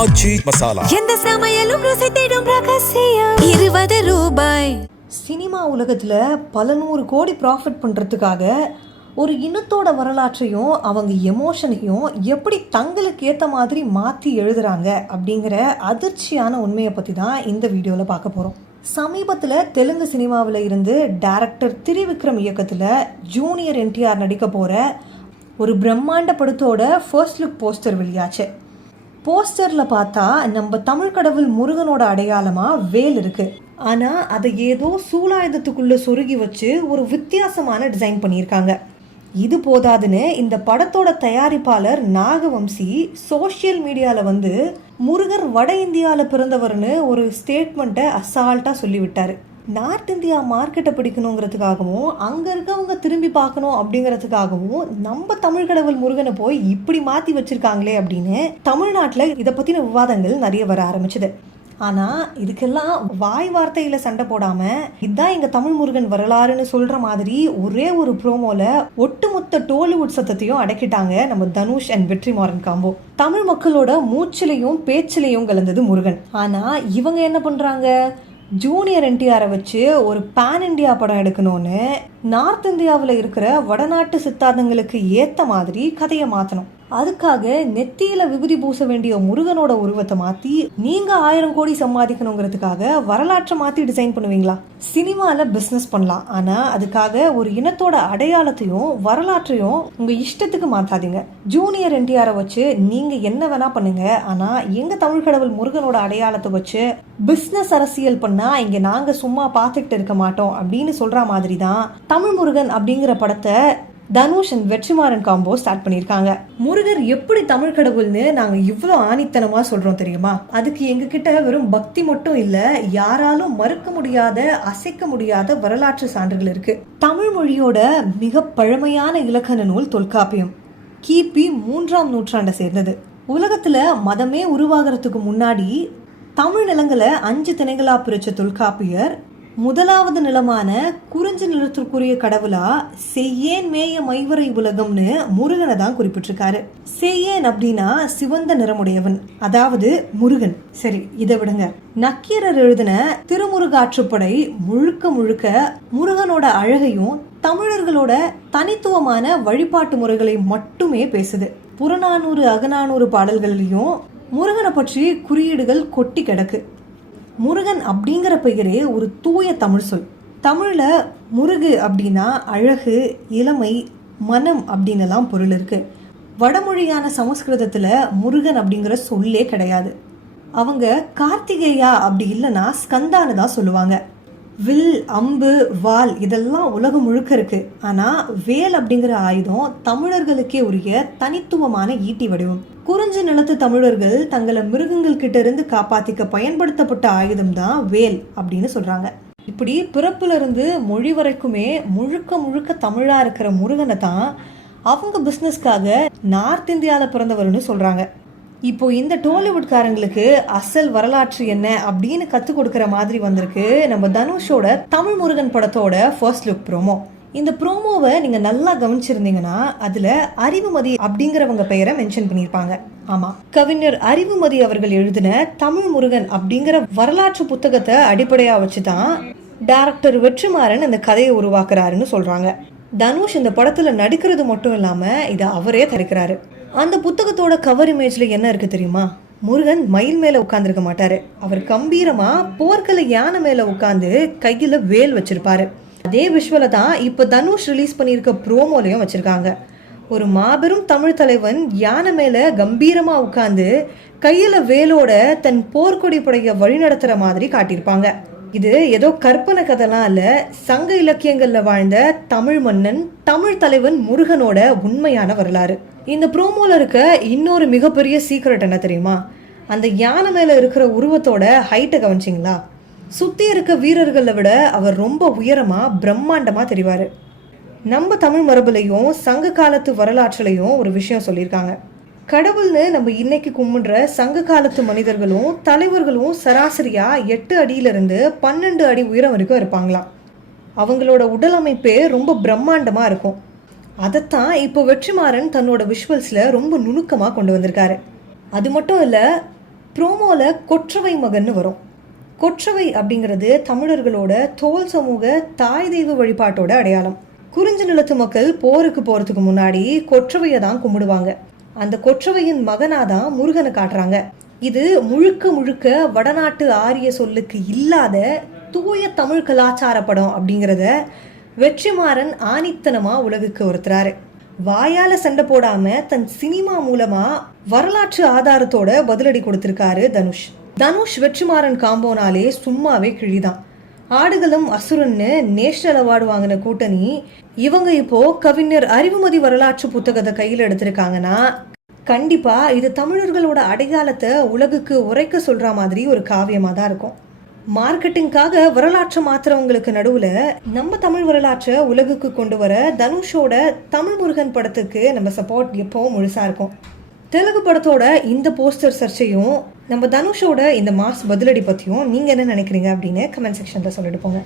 ஆச்சி மசாலா. எந்த சமையலும் ருசி தேடும் ரகசியம் 20 ரூபாய். சினிமா உலகத்தில் பல 100 கோடி ப்ராஃபிட் பண்ணுறதுக்காக ஒரு இனத்தோட வரலாற்றையும் அவங்க எமோஷனையும் எப்படி தங்களுக்கு ஏற்ற மாதிரி மாற்றி எழுதுகிறாங்க அப்படிங்கிற அதிர்ச்சியான உண்மையை பற்றி தான் இந்த வீடியோவில் பார்க்க போகிறோம். சமீபத்தில் தெலுங்கு சினிமாவில் இருந்து டைரக்டர் திரிவிக்ரம் இயக்கத்தில் ஜூனியர் என்டிஆர் நடிக்க போகிற ஒரு பிரம்மாண்ட படத்தோட ஃபர்ஸ்ட் லுக் போஸ்டர் வெளியாச்சு. போஸ்டரில் பார்த்தா நம்ம தமிழ் கடவுள் முருகனோட அடையாளமாக வேல் இருக்குது. ஆனால் அதை ஏதோ சூலாயுதத்துக்குள்ளே சொருகி வச்சு ஒரு வித்தியாசமான டிசைன் பண்ணியிருக்காங்க. இது போதாதுன்னு இந்த படத்தோட தயாரிப்பாளர் நாகவம்சி சோஷியல் மீடியாவில் முருகர் வட இந்தியாவில் பிறந்தவர்னு ஒரு ஸ்டேட்மெண்ட்டை அசால்ட்டாக சொல்லிவிட்டார். நார்த் இந்தியா மார்க்கெட்டை பிடிக்கணுங்கிறதுக்காகவும் அங்கே இருக்கவங்க திரும்பி பார்க்கணும் அப்படிங்கிறதுக்காகவும் நம்ம தமிழ் கடவுள் முருகனை போய் இப்படி மாற்றி வச்சுருக்காங்களே அப்படின்னு தமிழ்நாட்டில் இதை பற்றின விவாதங்கள் நிறைய வர ஆரம்பிச்சுது. ஆனால் இதுக்கெல்லாம் வாய் வார்த்தையில் சண்டை போடாமல் இதுதான் எங்கள் தமிழ் முருகன் வரலாறுன்னு சொல்கிற மாதிரி ஒரே ஒரு ப்ரோமோவில் ஒட்டுமொத்த டோலிவுட் சத்தத்தையும் அடக்கிட்டாங்க நம்ம தனுஷ் அண்ட் வெற்றிமாறன் காம்போ. தமிழ் மக்களோட மூச்சிலையும் பேச்சிலையும் கலந்தது முருகன். ஆனால் இவங்க என்ன பண்ணுறாங்க, ஜூனியர் என்டிஆரை வச்சு ஒரு பேன் இண்டியா படம் எடுக்கணும்னு நார்த் இந்தியாவில் இருக்கிற வடநாட்டு சித்தாந்தங்களுக்கு ஏற்ற மாதிரி கதையை மாற்றணும். அதுக்காக நெத்தியில விபூதி பூச வேண்டிய முருகனோட உருவத்தை மாற்றி நீங்கள் 1000 கோடி சம்பாதிக்கணுங்கிறதுக்காக வரலாற்றை மாற்றி டிசைன் பண்ணுவீங்களா? சினிமாவில் பிஸ்னஸ் பண்ணலாம், ஆனால் அதுக்காக ஒரு இனத்தோட அடையாளத்தையும் வரலாற்றையும் உங்கள் இஷ்டத்துக்கு மாற்றாதீங்க. ஜூனியர் என்டிஆரை வச்சு நீங்கள் என்ன வேணால் பண்ணுங்க, ஆனால் எங்கள் தமிழ் கடவுள் முருகனோட அடையாளத்தை வச்சு பிஸ்னஸ் அரசியல் பண்ணால் இங்கே நாங்கள் சும்மா பார்த்துக்கிட்டு இருக்க மாட்டோம் அப்படின்னு சொல்கிற மாதிரி தான் தமிழ் முருகன் அப்படிங்கிற படத்தை Dhanush and Vetrimaaran combo start பண்ணியிருக்காங்க. முருகர் எப்படி தமிழ் கடவுள்னு நாங்கள் இவ்வளோ ஆணித்தனமாக சொல்கிறோம் தெரியுமா? அதுக்கு எங்ககிட்ட வெறும் பக்தி மட்டும் இல்லை, யாராலும் மறுக்க முடியாத அசைக்க முடியாத வரலாற்று சான்றுகள் இருக்கு. தமிழ் மொழியோட மிக பழமையான இலக்கண நூல் தொல்காப்பியம் கிபி 3ஆம் நூற்றாண்டை சேர்ந்தது. உலகத்தில் மதமே உருவாகிறதுக்கு முன்னாடி தமிழ் நிலங்களை 5 திணைகளாக பிரித்த தொல்காப்பியர் முதலாவது நிலமான குறிஞ்சி நிலத்திற்குரிய கடவுளா செய்யேன் மேய மைவரை உலகம்னு முருகனை தான் குறிப்பிட்டிருக்காரு. செய்யேன் அப்படின்னா சிவந்த நிறமுடையவன், அதாவது முருகன். சரி, இதை விடுங்க. நக்கீரர் எழுதின திருமுருகாற்றுப்படை முழுக்க முழுக்க முருகனோட அழகையும் தமிழர்களோட தனித்துவமான வழிபாட்டு முறைகளை மட்டுமே பேசுது. புறநானூறு அகநானூறு பாடல்கள்லையும் முருகனை பற்றி குறியீடுகள் கொட்டி கிடக்கு. முருகன் அப்படிங்கிற பெயரே ஒரு தூய தமிழ் சொல். தமிழில் முருகு அப்படின்னா அழகு, இளமை, மனம் அப்படின்னலாம் பொருள் இருக்குது. வடமொழியான சமஸ்கிருதத்தில் முருகன் அப்படிங்கிற சொல்லே கிடையாது. அவங்க கார்த்திகேயா அப்படி இல்லைன்னா ஸ்கந்தான்னு தான் சொல்லுவாங்க. வில், அம்பு, வால் இதெல்லாம் உலகம் முழுக்க இருக்கு. ஆனால் வேல் அப்படிங்கிற ஆயுதம் தமிழர்களுக்கே உரிய தனித்துவமான ஈட்டி வடிவம். குறிஞ்சி நிலத்து தமிழர்கள் தங்களை மிருகங்கள் கிட்ட இருந்து காப்பாத்திக்க பயன்படுத்தப்பட்ட ஆயுதம் தான் வேல் அப்படின்னு சொல்றாங்க. இப்படி பிறப்புல இருந்து மொழி வரைக்குமே முழுக்க முழுக்க தமிழா இருக்கிற முருகனை தான் அவங்க பிஸ்னஸ்க்காக நார்த் இந்தியாவில் பிறந்தவர்னு சொல்றாங்க. இப்போ இந்த டோலிவுட்காரங்களுக்கு அசல் வரலாற்று என்ன அப்படின்னு கற்றுக் கொடுக்குற மாதிரி வந்திருக்கு நம்ம தனுஷோட தமிழ் முருகன் படத்தோட ஃபர்ஸ்ட் லுக் ப்ரோமோ. இந்த ப்ரோமோவை நீங்கள் நல்லா கவனிச்சிருந்தீங்கன்னா அதில் அறிவுமதி அப்படிங்கிறவங்க பெயரை மென்ஷன் பண்ணியிருப்பாங்க. ஆமாம், கவிஞர் அறிவுமதி அவர்கள் எழுதின தமிழ் முருகன் அப்படிங்கிற வரலாற்று புத்தகத்தை அடிப்படையாக வச்சு தான் டைரக்டர் வெற்றிமாறன் இந்த கதையை உருவாக்குறாருன்னு சொல்கிறாங்க. தனுஷ் இந்த படத்தில் நடிக்கிறது மட்டும் இல்லாமல் இதை அவரே தயாரிக்கிறாரு. அந்த புத்தகத்தோட கவர் இமேஜ்ல என்ன இருக்கு தெரியுமா? முருகன் மயில் மேல உட்கார்ந்துருக்க மாட்டாரு. அவர் கம்பீரமா போர்க்கல யானை மேல உட்கார்ந்து கையில வேல் வச்சிருப்பாரு. அதே விஷுவல தான் இப்ப தனுஷ் ரிலீஸ் பண்ணியிருக்க ப்ரோமோலையும் வச்சிருக்காங்க. ஒரு மாபெரும் தமிழ் தலைவன் யானை மேல கம்பீரமா உட்கார்ந்து கையில வேலோட தன் போர்க்கொடி படைய வழிநடத்துற மாதிரி காட்டியிருப்பாங்க. இது ஏதோ கற்பனை கதைலாம் இல்ல, சங்க இலக்கியங்கள்ல வாழ்ந்த தமிழ் மன்னன், தமிழ் தலைவன் முருகனோட உண்மையான வரலாறு. இந்த ப்ரோமோல இருக்க இன்னொரு மிகப்பெரிய சீக்ரெட் என்ன தெரியுமா? அந்த யானை மேல இருக்கிற உருவத்தோட ஹைட்டை கவனிச்சிங்களா? சுத்தி இருக்க வீரர்களை விட அவர் ரொம்ப உயரமா பிரம்மாண்டமா தெரிவாரு. நம்ம தமிழ் மரபுலையும் சங்க காலத்து வரலாற்றுலையும் ஒரு விஷயம் சொல்லியிருக்காங்க. கடவுள்னு நம்ம இன்னைக்கு கும்பிடுற சங்க காலத்து மனிதர்களும் தலைவர்களும் சராசரியா 8 அடியிலிருந்து 12 அடி உயரம் வரைக்கும் இருப்பாங்களாம். அவங்களோட உடல் அமைப்பே ரொம்ப பிரம்மாண்டமா இருக்கும். அதைத்தான் இப்போ வெற்றிமாறன் தன்னோட விஷுவல்ஸில் ரொம்ப நுணுக்கமாக கொண்டு வந்திருக்காரு. அது மட்டும் இல்லை, ப்ரோமோல கொற்றவை மகன்னு வரும். கொற்றவை அப்படிங்கிறது தமிழர்களோட தோல் சமூக தாய் தெய்வ வழிபாட்டோட அடையாளம். குறிஞ்சி நிலத்து மக்கள் போருக்கு போறதுக்கு முன்னாடி கொற்றவையை தான் கும்பிடுவாங்க. அந்த கொற்றவையின் மகனாதான் முருகனை காட்டுறாங்க. இது முழுக்க முழுக்க வடநாட்டு ஆரிய சொல்லுக்கு இல்லாத தூய தமிழ் கலாச்சார படம் அப்படிங்கிறத வெற்றிமாறன் ஆணித்தனமா உலகுக்கு ஒருத்தராரு. வாயால சண்டை போடாம தன் சினிமா மூலமா வரலாற்று ஆதாரத்தோட பதிலடி கொடுத்திருக்காரு தனுஷ் வெற்றிமாறன் காம்போனாலே சும்மாவே கிழிதான். ஆடுகளும் அசுரன்னு நேஷனல் அவார்டு வாங்கின கூட்டணி இவங்க இப்போ கவிஞர் அறிவுமதி வரலாற்று புத்தகத்தை கையில் எடுத்திருக்காங்கன்னா கண்டிப்பா இது தமிழர்களோட அடையாளத்தை உலகுக்கு உரைக்க சொல்ற மாதிரி ஒரு காவியமா தான் இருக்கும். மார்க்கெட்டிங்காக வரலாற்றை மாத்துறவங்களுக்கு நடுவுல நம்ம தமிழ் வரலாற்றை உலகுக்கு கொண்டு வர தனுஷோட தமிழ் முருகன் படத்துக்கு நம்ம சப்போர்ட் எப்போ முழுசா இருக்கும். தெலுங்கு படத்தோட இந்த போஸ்டர் சர்ச்சையும் நம்ம தனுஷோட இந்த மாஸ் பதிலடி பத்தியும் நீங்க என்ன நினைக்கிறீங்க அப்படின்னு கமெண்ட் செக்ஷன்ல சொல்லிட்டு போங்க.